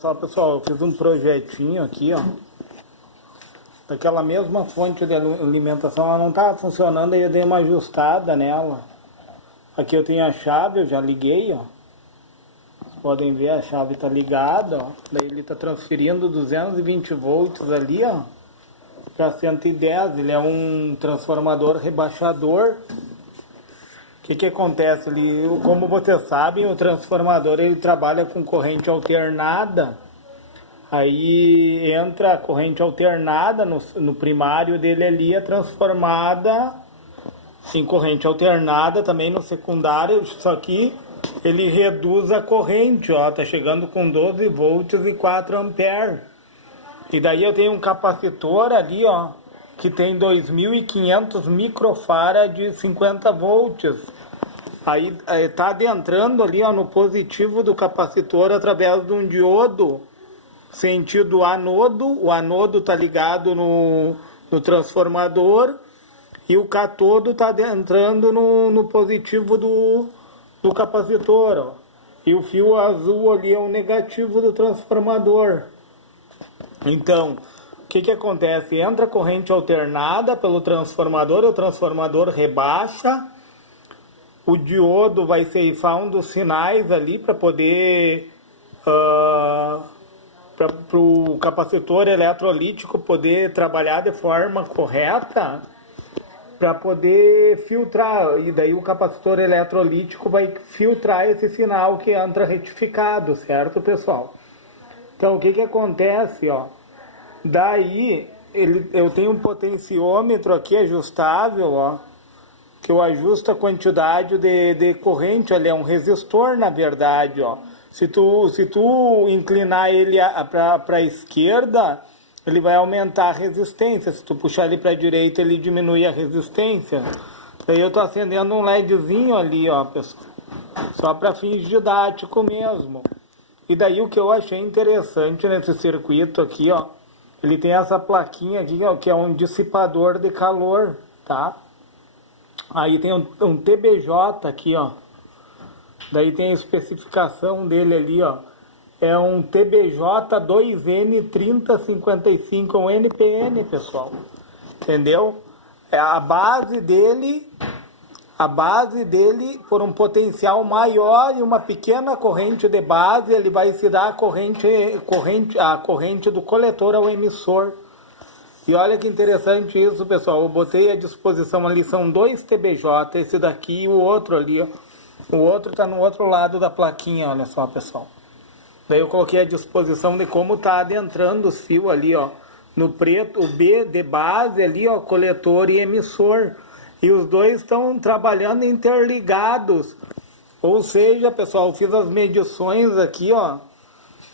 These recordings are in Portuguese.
Só pessoal, eu fiz um projetinho aqui, ó. Daquela mesma fonte de alimentação, ela não estava funcionando, aí eu dei uma ajustada nela. Aqui eu tenho a chave, eu já liguei, ó. Vocês podem ver, a chave está ligada, ó. Daí ele está transferindo 220 volts ali, ó, para 110. Ele é um transformador rebaixador. O que acontece ali? Como vocês sabem, o transformador ele trabalha com corrente alternada. Aí entra a corrente alternada no primário dele ali, é transformada em corrente alternada também no secundário, só que ele reduz a corrente, ó, tá chegando com 12 volts e 4 amperes. E daí eu tenho um capacitor ali, ó, que tem 2.500 microfarad de 50 volts. Aí tá adentrando ali, ó, no positivo do capacitor através de um diodo sentido anodo. O anodo tá ligado no transformador e o catodo tá adentrando no positivo do capacitor, ó. E o fio azul ali é o negativo do transformador. Então, o que acontece? Entra corrente alternada pelo transformador, o transformador rebaixa, o diodo vai ceifar um dos sinais ali para poder para o capacitor eletrolítico poder trabalhar de forma correta, para poder filtrar, e daí o capacitor eletrolítico vai filtrar esse sinal que entra retificado, certo, pessoal? Então, o que acontece, ó? Daí, eu tenho um potenciômetro aqui ajustável, ó, que eu ajusto a quantidade de corrente, ele é um resistor, na verdade, ó. Se tu inclinar ele para a esquerda, ele vai aumentar a resistência. Se tu puxar ele para a direita, ele diminui a resistência. Daí eu tô acendendo um LEDzinho ali, ó, pessoal. Só para fins didáticos mesmo. E daí o que eu achei interessante nesse circuito aqui, ó, ele tem essa plaquinha aqui, ó, que é um dissipador de calor, tá? Aí tem um TBJ aqui, ó. Daí tem a especificação dele ali, ó. É um TBJ 2N3055, um NPN, pessoal. Entendeu? É a base dele, por um potencial maior e uma pequena corrente de base, ele vai se dar a corrente do coletor ao emissor. E olha que interessante isso, pessoal. Eu botei à disposição ali, são 2 TBJ, esse daqui e o outro ali, ó. O outro está no outro lado da plaquinha, olha só, pessoal. Daí eu coloquei à disposição de como está adentrando o fio ali, ó. No preto, o B de base ali, ó, coletor e emissor. E os dois estão trabalhando interligados. Ou seja, pessoal, eu fiz as medições aqui, ó.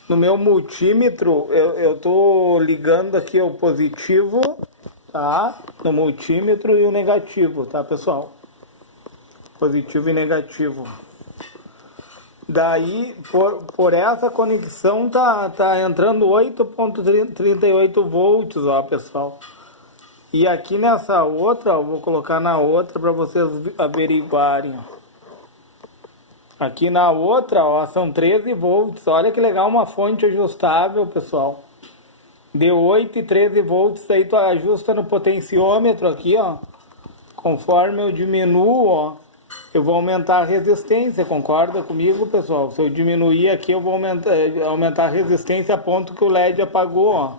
No meu multímetro, eu tô ligando aqui o positivo, tá? No multímetro e o negativo, tá, pessoal? Positivo e negativo. Daí, por essa conexão, tá entrando 8.38 volts, ó, pessoal. E aqui nessa outra, ó, vou colocar na outra para vocês averiguarem, ó. Aqui na outra, ó, são 13 volts. Olha que legal, uma fonte ajustável, pessoal. De 8 e 13 volts, aí tu ajusta no potenciômetro aqui, ó. Conforme eu diminuo, ó, eu vou aumentar a resistência. Concorda comigo, pessoal? Se eu diminuir aqui, eu vou aumentar a resistência a ponto que o LED apagou, ó.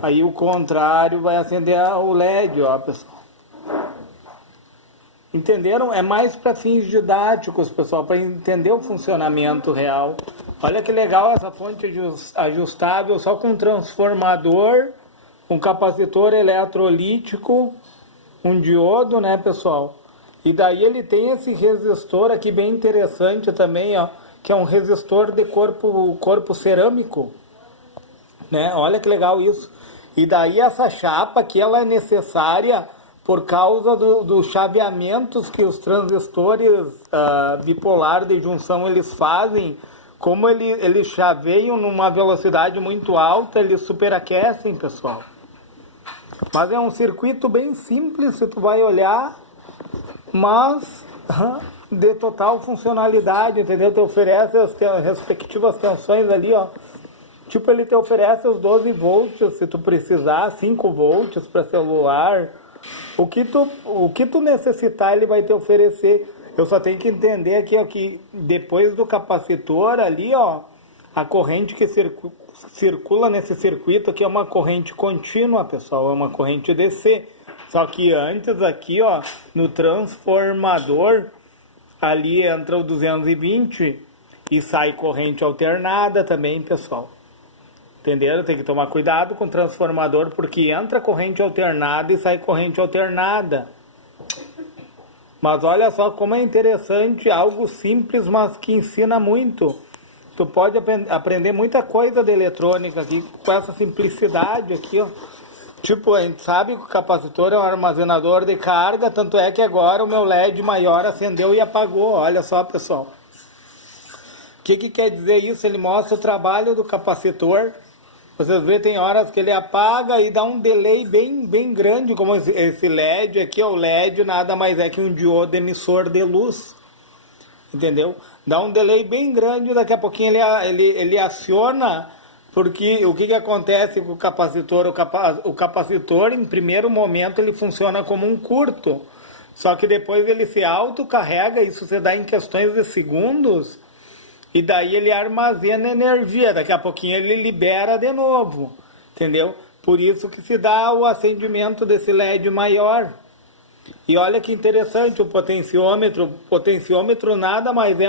Aí o contrário vai acender o LED, ó, pessoal. Entenderam? É mais para fins didáticos, pessoal, para entender o funcionamento real. Olha que legal essa fonte ajustável, só com transformador, um capacitor eletrolítico, um diodo, né, pessoal? E daí ele tem esse resistor aqui bem interessante também, ó, que é um resistor de corpo cerâmico, né? Olha que legal isso. E daí essa chapa aqui, ela é necessária por causa dos chaveamentos que os transistores bipolar de junção eles fazem. Como eles chaveiam numa velocidade muito alta, eles superaquecem, pessoal. Mas é um circuito bem simples, se tu vai olhar, mas de total funcionalidade, entendeu? Te oferece as respectivas tensões ali, ó. Tipo, ele te oferece os 12 volts, se tu precisar, 5 volts para celular. O que tu necessitar, ele vai te oferecer. Eu só tenho que entender aqui, ó, que depois do capacitor ali, ó, a corrente que circula nesse circuito aqui é uma corrente contínua, pessoal, é uma corrente DC. Só que antes aqui, ó, no transformador, ali entra o 220 e sai corrente alternada também, pessoal. Entenderam? Tem que tomar cuidado com o transformador, porque entra corrente alternada e sai corrente alternada. Mas olha só como é interessante, algo simples, mas que ensina muito. Tu pode aprender muita coisa de eletrônica aqui com essa simplicidade aqui, ó. Tipo, a gente sabe que o capacitor é um armazenador de carga, tanto é que agora o meu LED maior acendeu e apagou. Olha só, pessoal. O que quer dizer isso? Ele mostra o trabalho do capacitor. Vocês vê, tem horas que ele apaga e dá um delay bem grande, como esse LED aqui, ó, o LED nada mais é que um diodo emissor de luz, entendeu? Dá um delay bem grande, daqui a pouquinho ele aciona, porque o que acontece com o capacitor? O capacitor, em primeiro momento, ele funciona como um curto, só que depois ele se autocarrega, isso se dá em questões de segundos, e daí ele armazena energia, daqui a pouquinho ele libera de novo, entendeu? Por isso que se dá o acendimento desse LED maior. E olha que interessante o potenciômetro. O potenciômetro nada mais é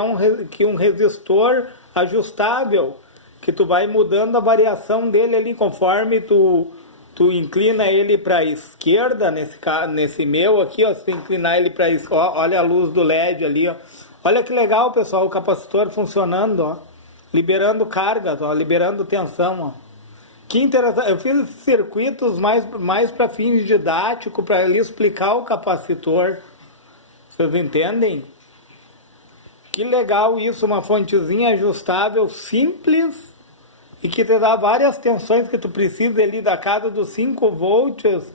que um resistor ajustável, que tu vai mudando a variação dele ali, conforme tu inclina ele para a esquerda, nesse meu aqui, ó, se tu inclinar ele para a esquerda, olha a luz do LED ali, ó. Olha que legal, pessoal, o capacitor funcionando, ó, liberando cargas, ó, liberando tensão, ó. Que interessante. Eu fiz circuitos mais para fins didáticos, para ali explicar o capacitor. Vocês entendem? Que legal isso, uma fontezinha ajustável simples e que te dá várias tensões que tu precisa ali, da casa dos 5 volts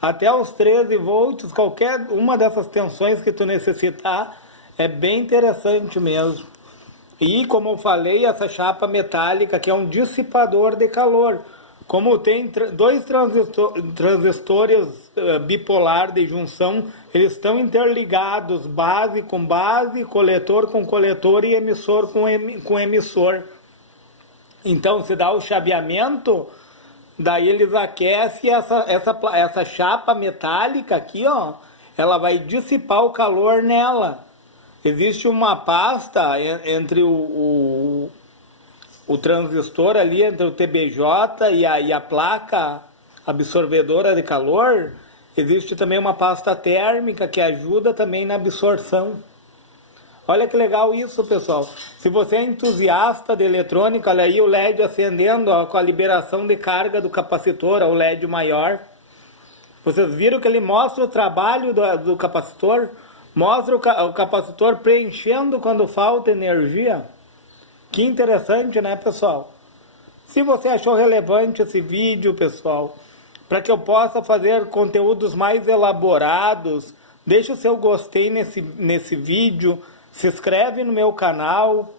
até os 13 volts, qualquer uma dessas tensões que tu necessitar. É bem interessante mesmo. E, como eu falei, essa chapa metálica que é um dissipador de calor. Como tem dois transistores bipolar de junção, eles estão interligados, base com base, coletor com coletor e emissor com emissor. Então, se dá o chaveamento, daí eles aquecem essa chapa metálica aqui, ó, ela vai dissipar o calor nela. Existe uma pasta entre o transistor ali, entre o TBJ e a placa absorvedora de calor. Existe também uma pasta térmica que ajuda também na absorção. Olha que legal isso, pessoal. Se você é entusiasta de eletrônica, olha aí o LED acendendo, ó, com a liberação de carga do capacitor, ó, o LED maior. Vocês viram que ele mostra o trabalho do capacitor? Mostra o capacitor preenchendo quando falta energia. Que interessante, né, pessoal? Se você achou relevante esse vídeo, pessoal, para que eu possa fazer conteúdos mais elaborados, deixa o seu gostei nesse vídeo, se inscreve no meu canal,